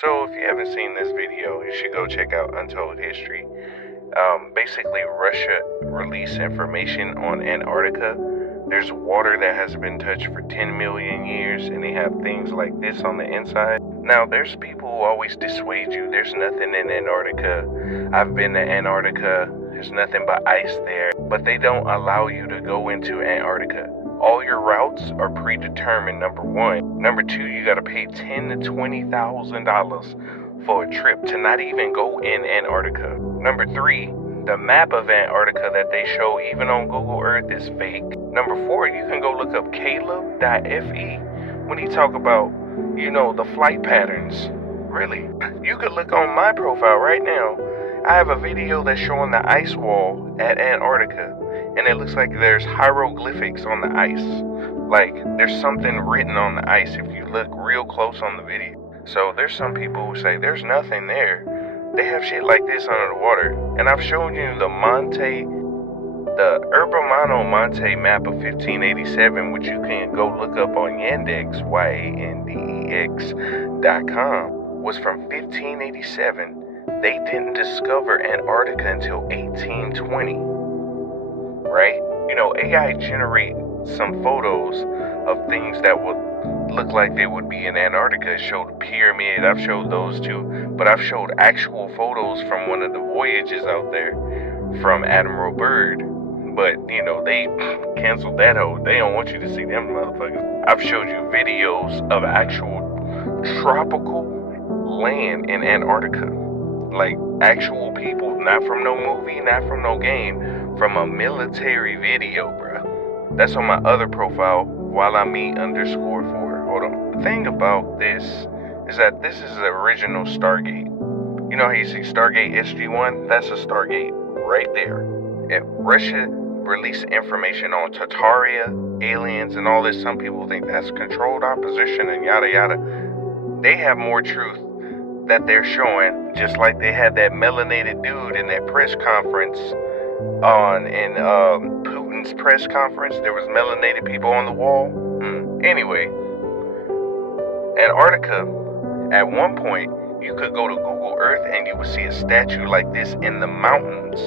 So if you haven't seen this video, you should go check out Untold History. Basically, Russia released information on Antarctica. There's water that hasn't been touched for 10 million years, and they have things like this on the inside. Now, there's people who always dissuade you. There's nothing in Antarctica. I've been to Antarctica. There's nothing but ice there. But they don't allow you to go into Antarctica. All your routes are predetermined, number one. Number two, you gotta pay $10,000 to $20,000 for a trip to not even go in Antarctica. Number three, the map of Antarctica that they show even on Google Earth is fake. Number four, you can go look up Caleb.fe when he talk about, the flight patterns. Really, you could look on my profile right now. I have a video that's showing the ice wall at Antarctica, and it looks like there's hieroglyphics on the ice. Like there's something written on the ice if you look real close on the video. So there's some people who say there's nothing there. They have shit like this under the water. And I've shown you the Urbano Monte map of 1587, which you can go look up on Yandex, YANDEX.com, was from 1587. They didn't discover Antarctica until 1820, right? AI generate some photos of things that would look like they would be in Antarctica. It showed a pyramid. I've showed those too, but I've showed actual photos from one of the voyages out there from Admiral Byrd. But, they canceled that whole. They don't want you to see them motherfuckers. I've showed you videos of actual tropical land in Antarctica. Like actual people, not from no movie, not from no game, from a military video, bruh. That's on my other profile, Voilame_4. Hold on. The thing about this is that this is the original Stargate. You know how you see Stargate SG-1? That's a Stargate right there. If Russia released information on Tartaria, aliens, and all this, some people think that's controlled opposition and yada yada. They have more truth that they're showing, just like they had that melanated dude in that press conference in Putin's press conference. There was melanated people on the wall. Anyway, Antarctica, at one point, you could go to Google Earth and you would see a statue like this in the mountains.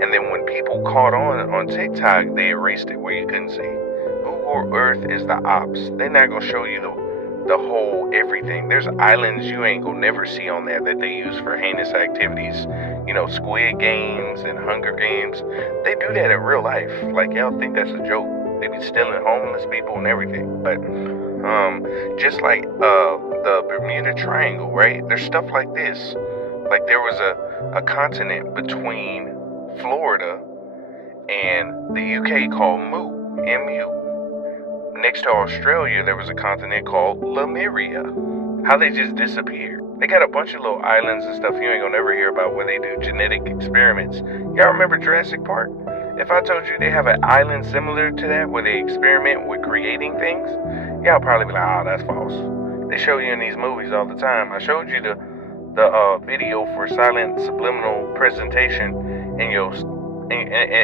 And then when people caught on TikTok, they erased it where you couldn't see. Google Earth is the ops. They're not gonna show you the whole everything. There's islands you ain't gonna never see on there that they use for heinous activities. Squid Games and Hunger Games. They do that in real life. Like, y'all think that's a joke. They be stealing homeless people and everything. But just like the Bermuda Triangle, right? There's stuff like this. Like there was a continent between Florida and the UK called MU. Next to Australia, there was a continent called Lemuria. How they just disappeared. They got a bunch of little islands and stuff you ain't gonna never hear about where they do genetic experiments. Y'all remember Jurassic Park? If I told you they have an island similar to that where they experiment with creating things, y'all probably be like, that's false. They show you in these movies all the time. I showed you the video for silent subliminal presentation and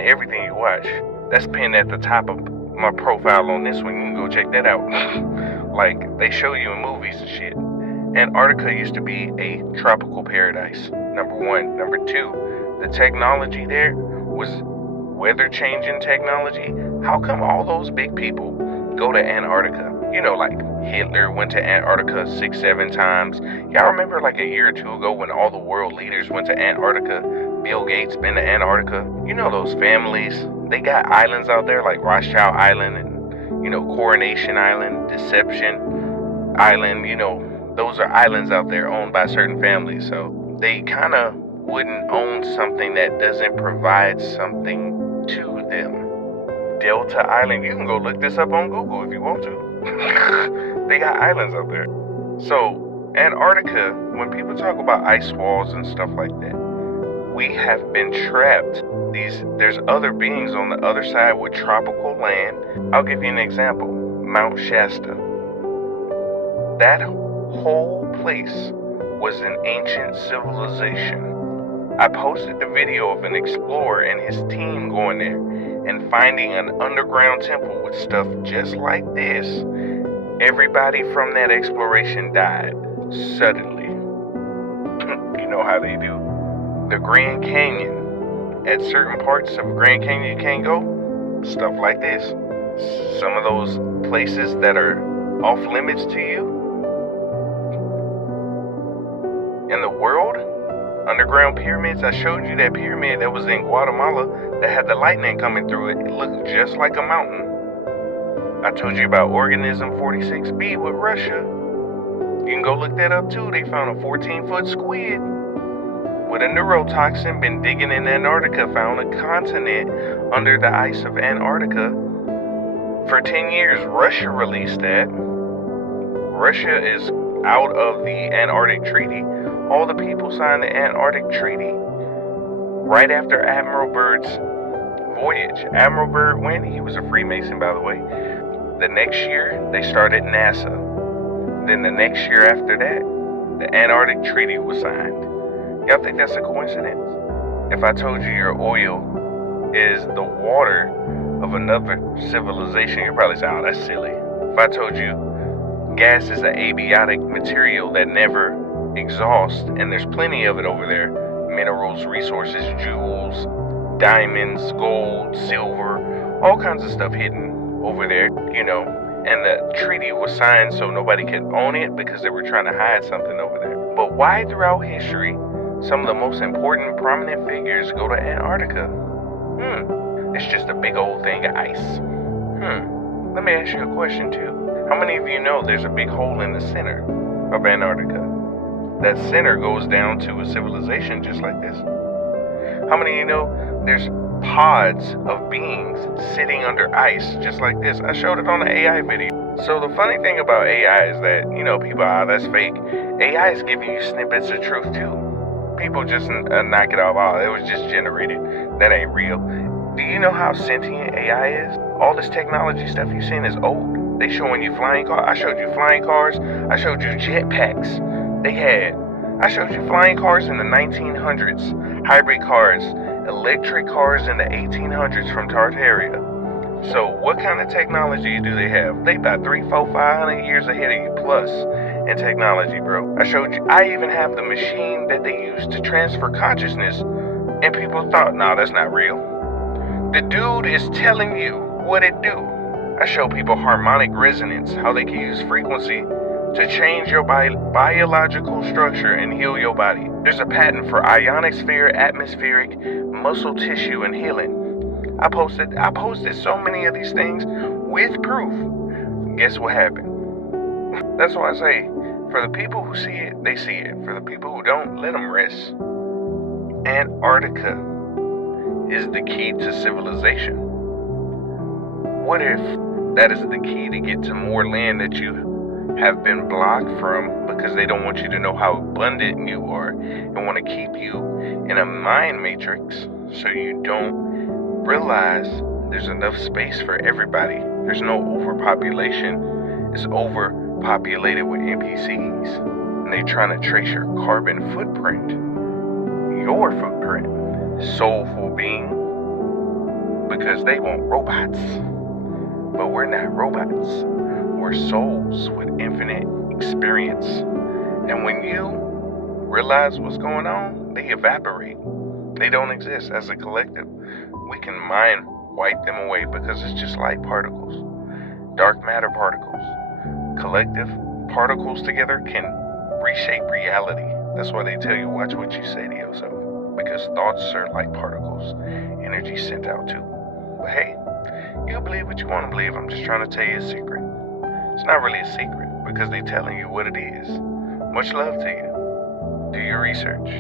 everything you watch. That's pinned at the top of my profile on this one. You can go check that out. Like they show you in movies and shit. Antarctica used to be a tropical paradise, number one. Number two, the technology there was weather changing technology. How come all those big people go to Antarctica? Like Hitler went to Antarctica 6-7 times. Y'all remember like a year or two ago when all the world leaders went to Antarctica? Bill Gates been to Antarctica. Those families, they got islands out there like Rothschild Island and, Coronation Island, Deception Island. Those are islands out there owned by certain families. So they kind of wouldn't own something that doesn't provide something to them. Delta Island, you can go look this up on Google if you want to. They got islands out there. So Antarctica, when people talk about ice walls and stuff like that, we have been trapped. There's other beings on the other side with tropical land. I'll give you an example. Mount Shasta. That whole place was an ancient civilization. I posted the video of an explorer and his team going there and finding an underground temple with stuff just like this. Everybody from that exploration died suddenly. know how they do. The Grand Canyon. At certain parts of Grand Canyon you can't go. Stuff like this. Some of those places that are off limits to you in the world. Underground pyramids. I showed you that pyramid that was in Guatemala that had the lightning coming through it. It looked just like a mountain. I told you about organism 46B with Russia. You can go look that up too. They found a 14-foot squid with a neurotoxin, been digging in Antarctica, found a continent under the ice of Antarctica for 10 years. Russia released that. Russia is out of the Antarctic Treaty. All the people signed the Antarctic Treaty right after Admiral Byrd's voyage. Admiral Byrd went, he was a Freemason, by the way. The next year, they started NASA. Then the next year after that, the Antarctic Treaty was signed. Y'all think that's a coincidence? If I told you your oil is the water of another civilization, you'd probably say, oh, that's silly. If I told you gas is an abiotic material that never exhausts, and there's plenty of it over there, minerals, resources, jewels, diamonds, gold, silver, all kinds of stuff hidden over there, you know, and the treaty was signed so nobody could own it because they were trying to hide something over there. But why throughout history some of the most important prominent figures go to Antarctica? It's just a big old thing of ice. Let me ask you a question too. How many of you know there's a big hole in the center of Antarctica? That center goes down to a civilization just like this. How many of you know there's pods of beings sitting under ice just like this? I showed it on the AI video. So the funny thing about AI is that, you know, people, that's fake. AI is giving you snippets of truth too. People just knock it off. Oh, it was just generated. That ain't real. Do you know how sentient AI is? All this technology stuff you've seen is old. They showing you flying cars. I showed you flying cars. I showed you jetpacks. I showed you flying cars in the 1900s, hybrid cars, electric cars in the 1800s from Tartaria. So what kind of technology do they have? They about 300, 400, 500 years ahead of you plus in technology, bro. I showed you, I even have the machine that they use to transfer consciousness, and people thought, no, that's not real. The dude is telling you what it do. I show people harmonic resonance, how they can use frequency to change your biological structure and heal your body. There's a patent for ionic sphere, atmospheric, muscle tissue, and healing. I posted so many of these things with proof. Guess what happened? That's why I say, for the people who see it, they see it. For the people who don't, let them rest. Antarctica is the key to civilization. What if that is the key to get to more land that you have been blocked from because they don't want you to know how abundant you are and want to keep you in a mind matrix so you don't realize there's enough space for everybody. There's no overpopulation. It's overpopulated with NPCs, and they're trying to trace your carbon footprint, your footprint, soulful being, because they want robots. But we're not robots. We're souls with infinite experience. And when you realize what's going on, they evaporate. They don't exist as a collective. We can mind wipe them away because it's just light particles, dark matter particles. Collective particles together can reshape reality. That's why they tell you watch what you say to yourself, because thoughts are like particles, energy sent out too. But hey, you believe what you want to believe. I'm just trying to tell you a secret. It's not really a secret because they're telling you what it is. Much love to you. Do your research.